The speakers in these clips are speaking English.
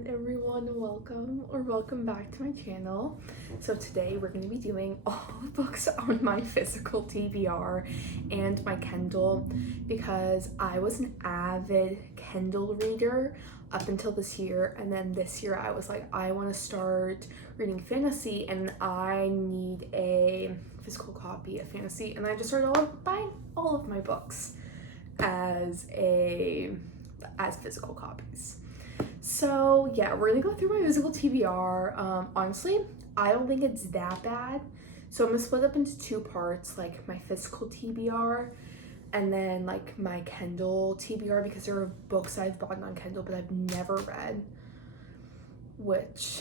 Alright everyone, welcome back to my channel. So today we're going to be doing all the books on my physical TBR and my Kindle because I was an avid Kindle reader up until this year, and then this year I was like, I want to start reading fantasy and I need a physical copy of fantasy, and I just started buying all of my books as physical copies. So yeah, we're gonna go through my physical TBR. Honestly, I don't think it's that bad. So I'm gonna split up into two parts, like my physical TBR and then like my Kindle TBR, because there are books I've bought on Kindle but I've never read, which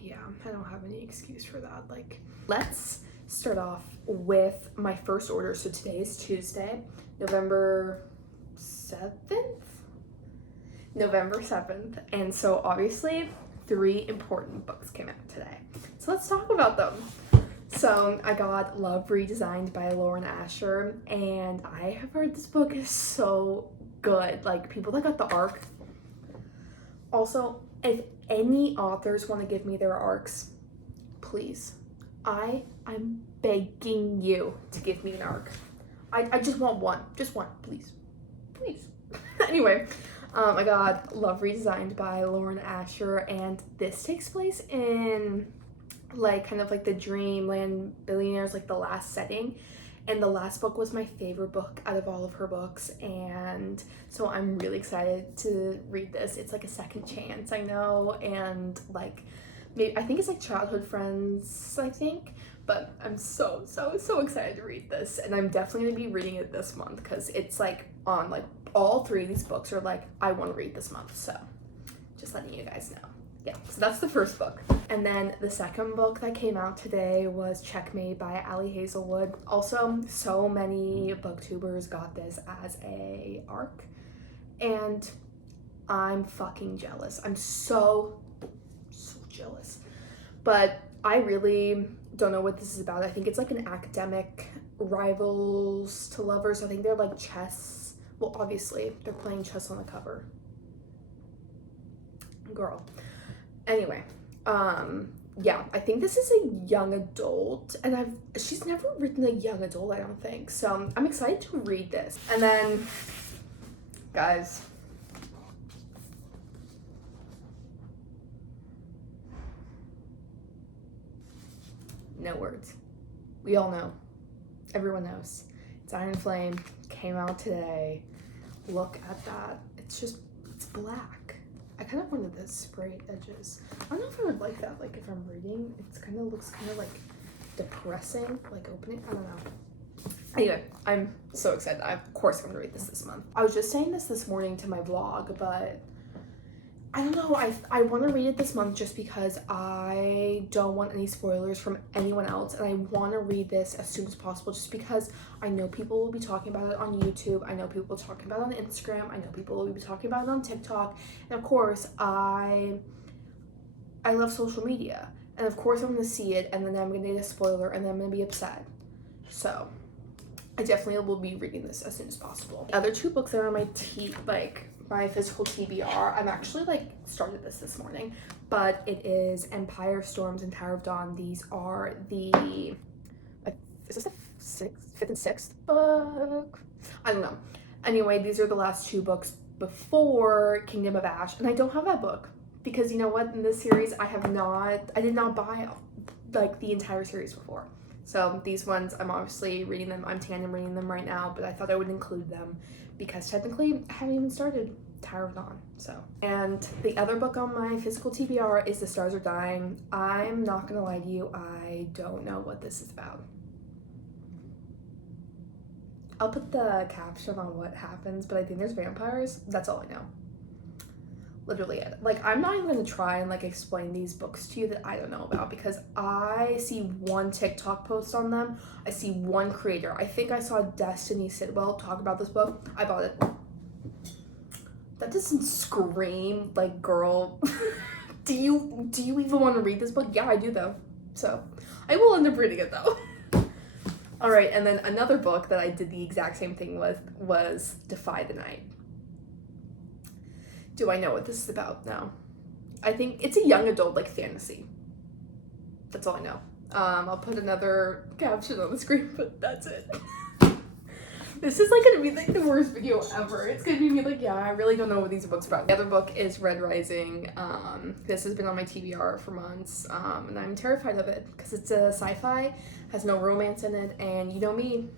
yeah, I don't have any excuse for that. Like, let's start off with my first order. So today is Tuesday, November 7th, and so obviously 3 important books came out today. So let's talk about them. So I got Love Redesigned by Lauren Asher, and I have heard this book is so good. Like, people that got the ARC. Also, if any authors want to give me their ARCs, please, I'm begging you to give me an ARC. I just want one, please. Anyway, I got Love Redesigned by Lauren Asher, and this takes place in like kind of like the Dreamland Billionaires, like the last setting. And the last book was my favorite book out of all of her books, and so I'm really excited to read this. It's like a second chance, I know, and like maybe I think it's like childhood friends, I think. But I'm so excited to read this, and I'm definitely gonna be reading it this month because it's like on like all 3 of these books are like I want to read this month. So just letting you guys know. Yeah, so that's the first book. And then the second book that came out today was Checkmate by Ali Hazelwood. Also, so many booktubers got this as a ARC, and I'm fucking jealous. I'm so jealous. But I really don't know what this is about. I think it's like an academic rivals to lovers. I think they're like chess. Well, obviously they're playing chess on the cover. Girl. Anyway, yeah, I think this is a young adult, and she's never written a young adult, I don't think. So I'm excited to read this. And then, guys, no words. We all know. Everyone knows. It's Iron Flame. Came out today. Look at that. It's black. I kind of wanted the sprayed edges. I don't know if I would like that. Like, if I'm reading, it looks kind of like depressing. Like, opening. I don't know. Anyway, I'm so excited. Of course I'm gonna read this month. I was just saying this morning to my vlog, but I don't know, I want to read it this month just because I don't want any spoilers from anyone else, and I want to read this as soon as possible just because I know people will be talking about it on YouTube, I know people will be talking about it on Instagram, I know people will be talking about it on TikTok, and of course I love social media, and of course I'm going to see it, and then I'm going to get a spoiler, and then I'm going to be upset. So I definitely will be reading this as soon as possible. The other 2 books that are on my physical TBR, I'm actually started this morning, but it is Empire Storms and Tower of Dawn. These are is this the 5th and 6th book? I don't know. Anyway, these are the last 2 books before Kingdom of Ash, and I don't have that book because, you know what, in this series I did not buy like the entire series before. So these ones, I'm obviously reading them. I'm tandem reading them right now, but I thought I would include them because technically I haven't even started Tower of Dawn. So, and the other book on my physical TBR is The Stars Are Dying. I'm not gonna lie to you, I don't know what this is about. I'll put the caption on what happens, but I think there's vampires. That's all I know. Literally it. Like, I'm not even gonna try and explain these books to you that I don't know about because I see one TikTok post on them. I see one creator. I think I saw Destiny Sidwell talk about this book. I bought it. That doesn't scream like, girl, do you even want to read this book? Yeah, I do though. So I will end up reading it though. All right, and then another book that I did the exact same thing with was Defy the Night. Do I know what this is about? No. I think it's a young adult, like, fantasy. That's all I know. I'll put another caption on the screen, but that's it. This is, like, gonna be, like, the worst video ever. It's gonna be me, like, yeah, I really don't know what these books are about. The other book is Red Rising. This has been on my TBR for months, and I'm terrified of it because it's a sci-fi, has no romance in it, and you know me,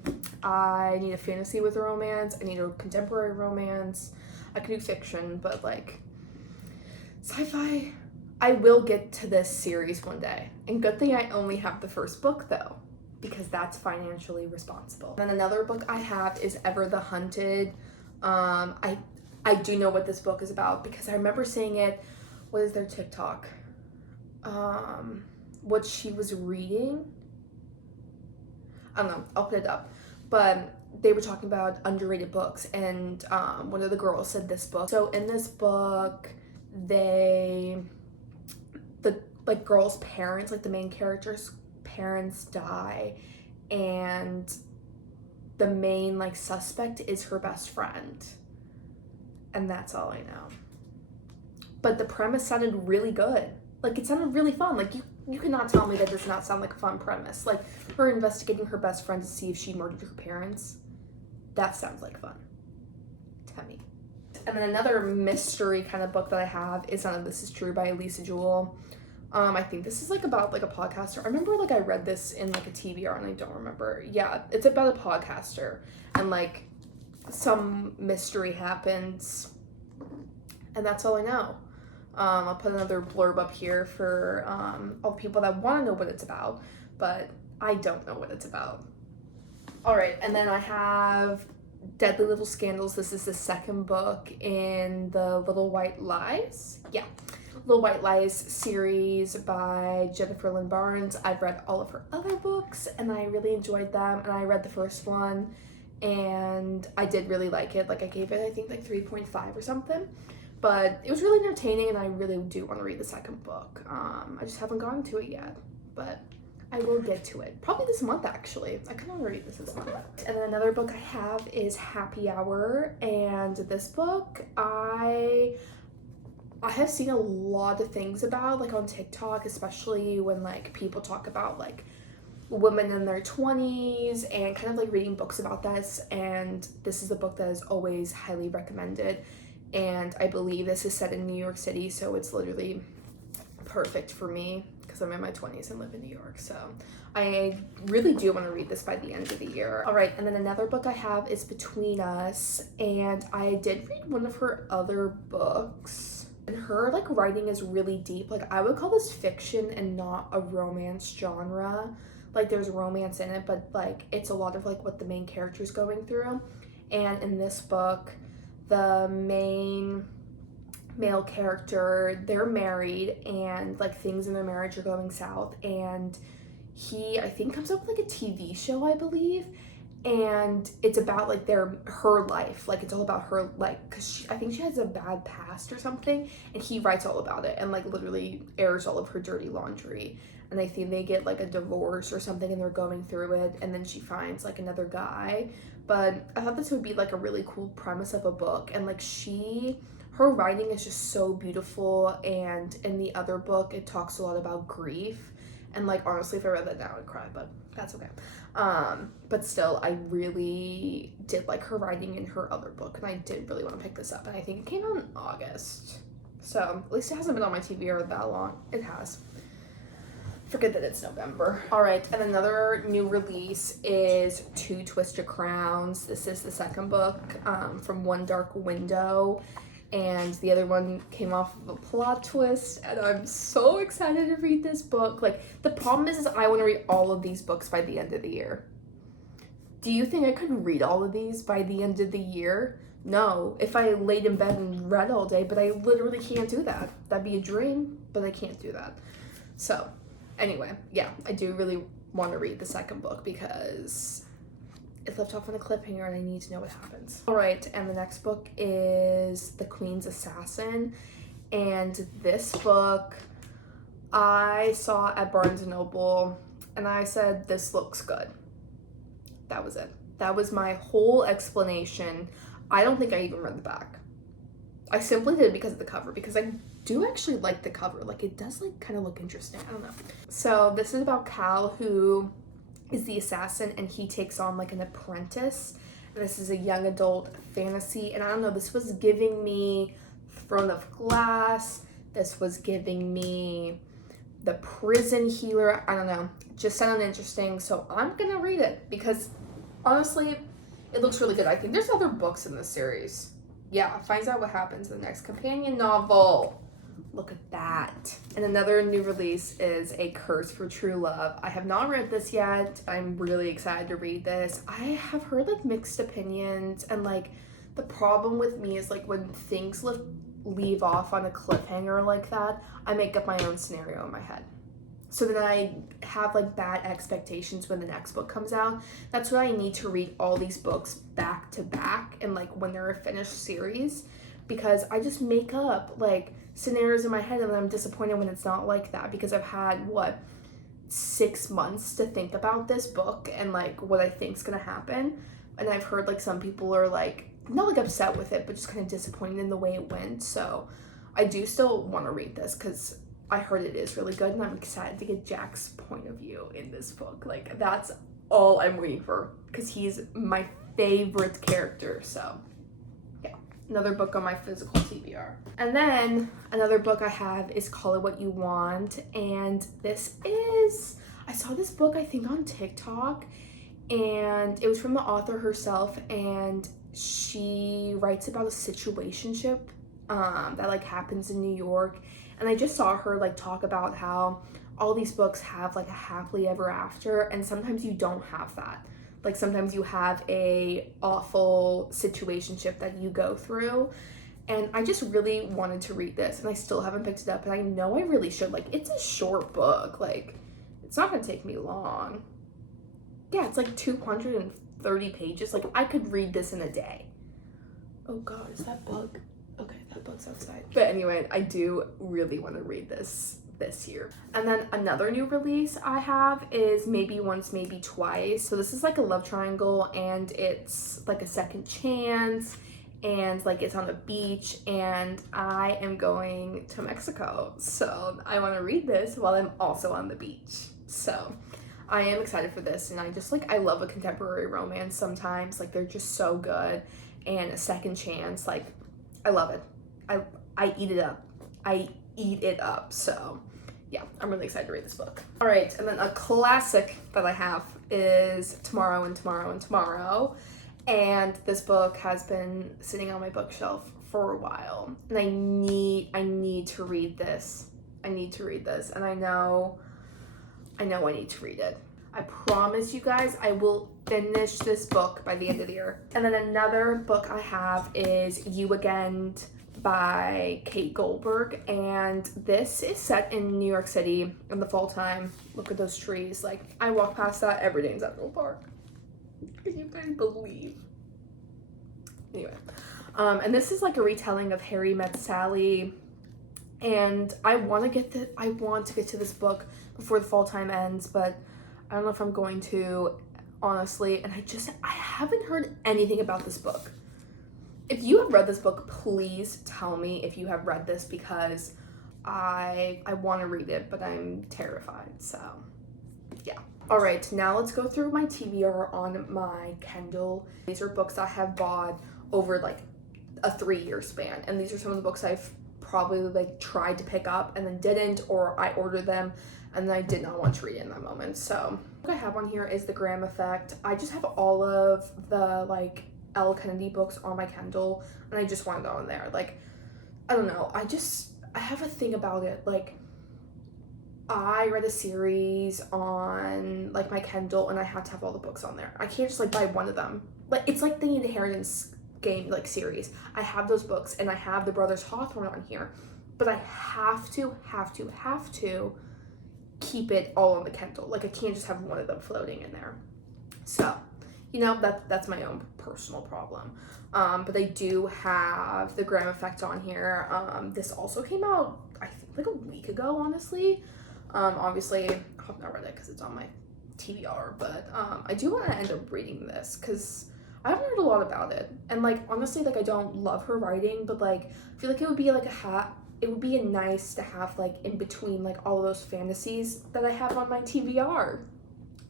I need a fantasy with a romance, I need a contemporary romance, I can do fiction, but, like, sci-fi, I will get to this series one day. And good thing I only have the first book, though, because that's financially responsible. Then another book I have is Ever the Hunted. I do know what this book is about because I remember seeing it. What is their TikTok? What she was reading. I don't know. I'll put it up. But they were talking about underrated books, and one of the girls said this book. So in this book, the like girl's parents, like the main character's parents, die, and the main like suspect is her best friend, and that's all I know. But the premise sounded really good. Like, it sounded really fun. Like, you cannot tell me that does not sound like a fun premise. Like, her investigating her best friend to see if she murdered her parents. That sounds like fun to me. And then another mystery kind of book that I have is None of This Is True by Elisa Jewell. I think this is like about like a podcaster. I remember like I read this in like a TBR and I don't remember. Yeah, it's about a podcaster and like some mystery happens, and that's all I know. I'll put another blurb up here for all the people that want to know what it's about, but I don't know what it's about. All right, and then I have Deadly Little Scandals. This is the second book in the Little White Lies. Yeah. Little White Lies series by Jennifer Lynn Barnes. I've read all of her other books and I really enjoyed them, and I read the first one and I did really like it. Like, I gave it I think like 3.5 or something, but it was really entertaining and I really do want to read the second book. I just haven't gotten to it yet, but I will get to it probably this month. Actually, I kind of want to read this month. And then another book I have is Happy Hour, and this book I have seen a lot of things about, like on TikTok, especially when like people talk about like women in their 20s and kind of like reading books about this, and this is a book that is always highly recommended, and I believe this is set in New York City, so it's literally perfect for me because I'm in my 20s and live in New York, so I really do want to read this by the end of the year. All right, and then another book I have is Between Us, and I did read one of her other books. And her like writing is really deep. Like, I would call this fiction and not a romance genre. Like, there's romance in it, but like it's a lot of like what the main character is going through. And in this book, the main male character, they're married and like things in their marriage are going south, and he, I think, comes up with like a TV show, I believe, and it's about like her life. Like, it's all about her, like, because I think she has a bad past or something, and he writes all about it and like literally airs all of her dirty laundry, and I think they get like a divorce or something and they're going through it, and then she finds like another guy. But I thought this would be like a really cool premise of a book, and like her writing is just so beautiful, and in the other book it talks a lot about grief, and like honestly if I read that now I'd cry, but that's okay. But still, I really did like her writing in her other book, and I did really want to pick this up, and I think it came out in August, so at least it hasn't been on my TBR that long. It has. Forget that it's November. All right, and another new release is Two Twisted Crowns. This is the second book from One Dark Window, and the other one came off of a plot twist, and I'm so excited to read this book. Like, the problem is I want to read all of these books by the end of the year. Do you think I could read all of these by the end of the year? No, if I laid in bed and read all day, but I literally can't do that. That'd be a dream, but I can't do that. So, anyway, yeah, I do really want to read the second book because it left off on a cliffhanger and I need to know what happens. All right, and the next book is The Queen's Assassin, and this book I saw at Barnes & Noble and I said, this looks good. That was it. That was my whole explanation. I don't think I even read the back. I simply did it because of the cover, because I do actually like the cover. Like, it does like kind of look interesting. I don't know. So this is about Cal, who is the assassin, and he takes on like an apprentice. And this is a young adult fantasy, and I don't know, this was giving me Throne of Glass. This was giving me The Prison Healer. I don't know, just sounded interesting, so I'm gonna read it because honestly, it looks really good. I think there's other books in this series. Yeah, finds out what happens in the next companion novel. Look at that. And another new release is A Curse for True Love. I have not read this yet. I'm really excited to read this. I have heard like mixed opinions, and like the problem with me is like when things leave off on a cliffhanger like that, I make up my own scenario in my head. So then I have like bad expectations when the next book comes out. That's why I need to read all these books back to back and like when they're a finished series, because I just make up like scenarios in my head and then I'm disappointed when it's not like that, because I've had 6 months to think about this book and like what I think's gonna happen. And I've heard like some people are like not like upset with it, but just kind of disappointed in the way it went. So I do still want to read this because I heard it is really good, and I'm excited to get Jack's point of view in this book. Like, that's all I'm waiting for, because he's my favorite character. So yeah, another book on my physical TBR. And then another book I have is Call It What You Want, and I saw this book I think on TikTok, and it was from the author herself, and she writes about a situationship that like happens in New York. And I just saw her like talk about how all these books have like a happily ever after, and sometimes you don't have that. Like sometimes you have a awful situationship that you go through. And I just really wanted to read this, and I still haven't picked it up, and I know I really should. Like, it's a short book. Like, it's not gonna take me long. Yeah, it's like 230 pages. Like, I could read this in a day. Oh God, is that bug? Okay, that bug's outside. But anyway, I do really want to read this year. And then another new release I have is Maybe Once, Maybe Twice. So this is like a love triangle, and it's like a second chance, and like it's on a beach, and I am going to Mexico. So I want to read this while I'm also on the beach. So I am excited for this, and I love a contemporary romance sometimes. Like, they're just so good. And a second chance, like, I love it. I eat it up. So yeah, I'm really excited to read this book. All right, and then a classic that I have is Tomorrow and Tomorrow and Tomorrow. And this book has been sitting on my bookshelf for a while, and I need to read this. And I know I need to read it. I promise you guys I will finish this book by the end of the year. And then another book I have is You Again by Kate Goldberg, and this is set in New York City in the fall time. Look at those trees. Like, I walk past that every day in Central Park. Can you guys believe? Anyway, and this is like a retelling of Harry Met Sally, and I want to get to this book before the fall time ends, but I don't know if I'm going to, honestly. And I haven't heard anything about this book. If you have read this book, please tell me if you have read this, because I want to read it, but I'm terrified. So yeah. All right, now let's go through my TBR on my Kindle. These are books I have bought over like a 3-year span, and these are some of the books I've probably like tried to pick up and then didn't, or I ordered them and then I did not want to read it in that moment. So what I have on here is The Graham Effect. I just have all of the like Elle Kennedy books on my Kindle, and I just want it on there. Like, I don't know, I have a thing about it. Like, I read a series on like my Kindle, and I had to have all the books on there. I can't just like buy one of them. Like, it's like the Inheritance game like series. I have those books, and I have the Brothers Hawthorne on here, but I have to keep it all on the Kindle. Like, I can't just have one of them floating in there. So, you know, that's my own personal problem. But I do have The Graham Effect on here. This also came out, I think, like a week ago, honestly. Obviously, I have not read it because it's on my TBR, but I do want to end up reading this because I haven't heard a lot about it. And like, honestly, like, I don't love her writing, but like, I feel like it would be like it would be nice to have like in between like all of those fantasies that I have on my TBR.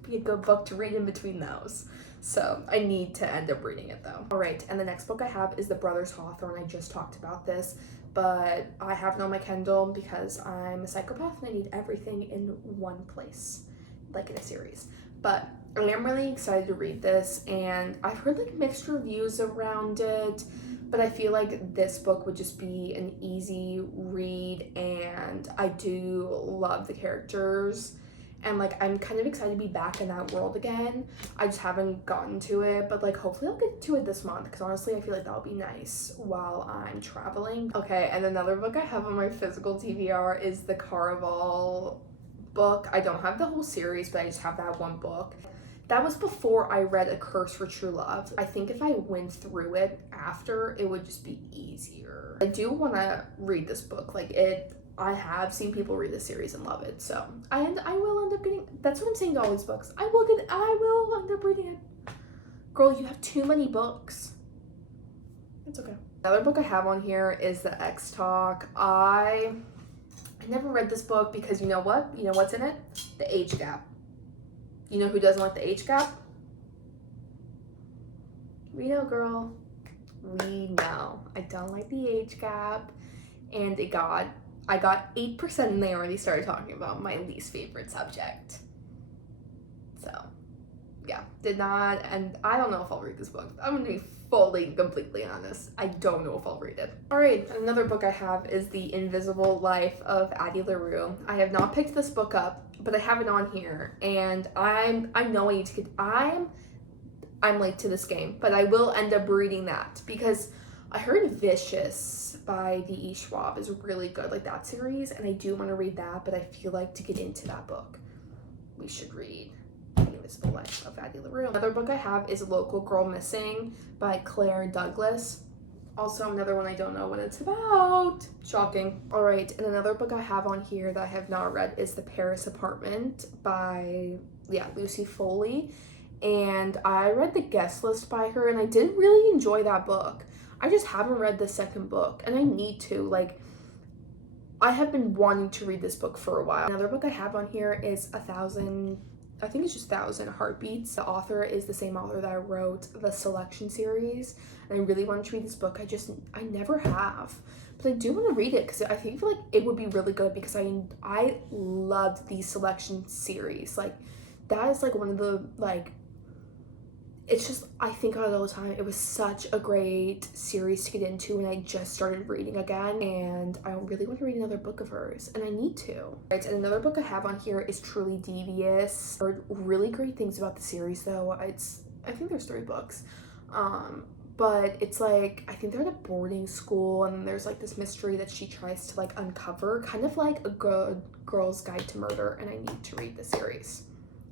Be a good book to read in between those. So I need to end up reading it though. All right, and the next book I have is The Brothers Hawthorne. I just talked about this, but I have it on my Kindle because I'm a psychopath and I need everything in one place, like in a series. But I am really excited to read this, and I've heard like mixed reviews around it, but I feel like this book would just be an easy read, and I do love the characters. And like I'm kind of excited to be back in that world again. I just haven't gotten to it, but like hopefully I'll get to it this month, because honestly I feel like that'll be nice while I'm traveling. Okay, and another book I have on my physical TBR is the Caraval book. I don't have the whole series, but I just have that one book. That was before I read A Curse for True Love. I think if I went through it after, it would just be easier. I do want to read this book. I have seen people read the series and love it, so I will end up getting. That's what I'm saying to all these books. I will end up reading it. Girl, you have too many books. It's okay. Another book I have on here is The X Talk. I never read this book because you know what? You know what's in it? The age gap. You know who doesn't like the age gap? We know, girl. We know. I don't like the age gap, and I got 8% and they already started talking about my least favorite subject. So, yeah, did not, and I don't know if I'll read this book. I'm gonna be fully, completely honest. I don't know if I'll read it. All right, another book I have is The Invisible Life of Addie LaRue. I have not picked this book up, but I have it on here, and I know I need to get, I'm late to this game, but I will end up reading that because I heard Vicious by V.E. Schwab is really good, like that series, and I do want to read that, but I feel like to get into that book, we should read The Invisible Life of Addie LaRue. Another book I have is Local Girl Missing by Claire Douglas. Also another one I don't know what it's about. Shocking. All right, and another book I have on here that I have not read is The Paris Apartment by, Lucy Foley. And I read The Guest List by her, and I did really enjoy that book. I just haven't read the second book, and I need to. Like, I have been wanting to read this book for a while. Another book I have on here is 1,000 Heartbeats. The author is the same author that wrote the Selection series, and I really wanted to read this book. I never have, but I do want to read it because I feel like it would be really good because I loved the Selection series. Like, that is like one of the, like, it's just, I think about it all the time. It was such a great series to get into, and I just started reading again, and I really want to read another book of hers, and I need to. Right, and another book I have on here is Truly Devious. I heard really great things about the series, though. I think there's 3 books. But it's like, I think they're at a boarding school, and there's like this mystery that she tries to like uncover, kind of like A Good Girl's Guide to Murder, and I need to read the series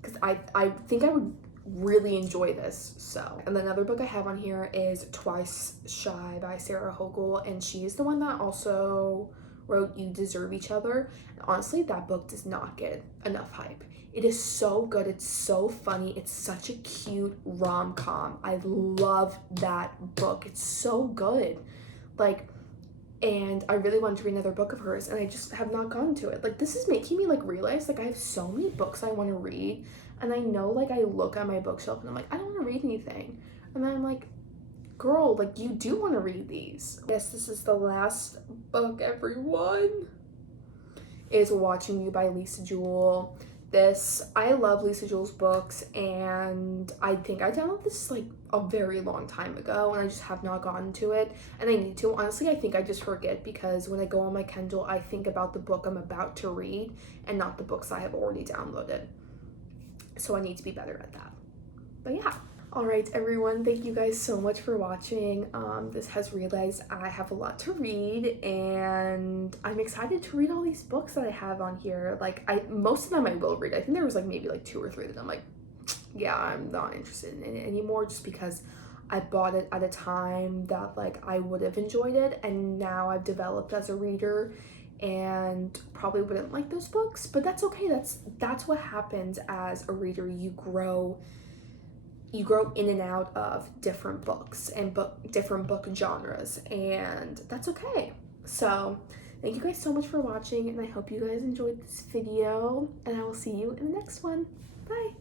because I think I would really enjoy this. So, and another book I have on here is Twice Shy by Sarah Hogel, and she's the one that also wrote You Deserve Each Other. And honestly, that book does not get enough hype. It is so good. It's so funny. It's such a cute rom-com. I love that book. It's so good. Like, and I really wanted to read another book of hers, and I just have not gotten to it. Like, this is making me like realize like I have so many books I want to read, and I know like I look at my bookshelf and I'm like, I don't want to read anything, and then I'm like, girl, like you do want to read these. Yes, this is the last book, everyone. Is Watching You by Lisa Jewell. I love Lisa Jewell's books, and I think I downloaded this like a very long time ago, and I just have not gotten to it, and I need to. Honestly, I think I just forget because when I go on my Kindle, I think about the book I'm about to read and not the books I have already downloaded. So I need to be better at that. But yeah. All right, everyone, thank you guys so much for watching. This has realized I have a lot to read, and I'm excited to read all these books that I have on here. Like, most of them I will read. I think there was like maybe like 2 or 3 that I'm like, yeah, I'm not interested in it anymore, just because I bought it at a time that like I would have enjoyed it, and now I've developed as a reader and probably wouldn't like those books, but that's okay. That's what happens as a reader. You grow in and out of different books and different book genres, and that's okay. So Thank you guys so much for watching, and I hope you guys enjoyed this video, and I will see you in the next one. Bye.